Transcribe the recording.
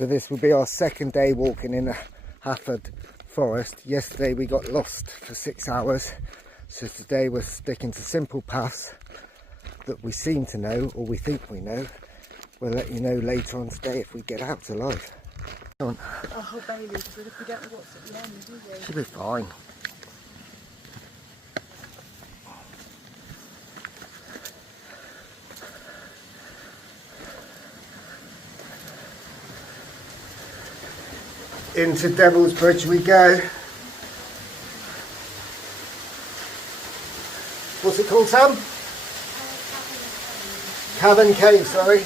So this will be our second day walking in a Hafford forest. Yesterday we got lost for 6 hours, so today we're sticking to simple paths that we seem to know, or we think we know. We'll let you know later on today if we get out alive. Come on. Oh, Bailey, but if we don't know what's at the end, do we? Should be fine. Into Devil's Bridge we go. What's it called, Sam? Cavern Cave, sorry.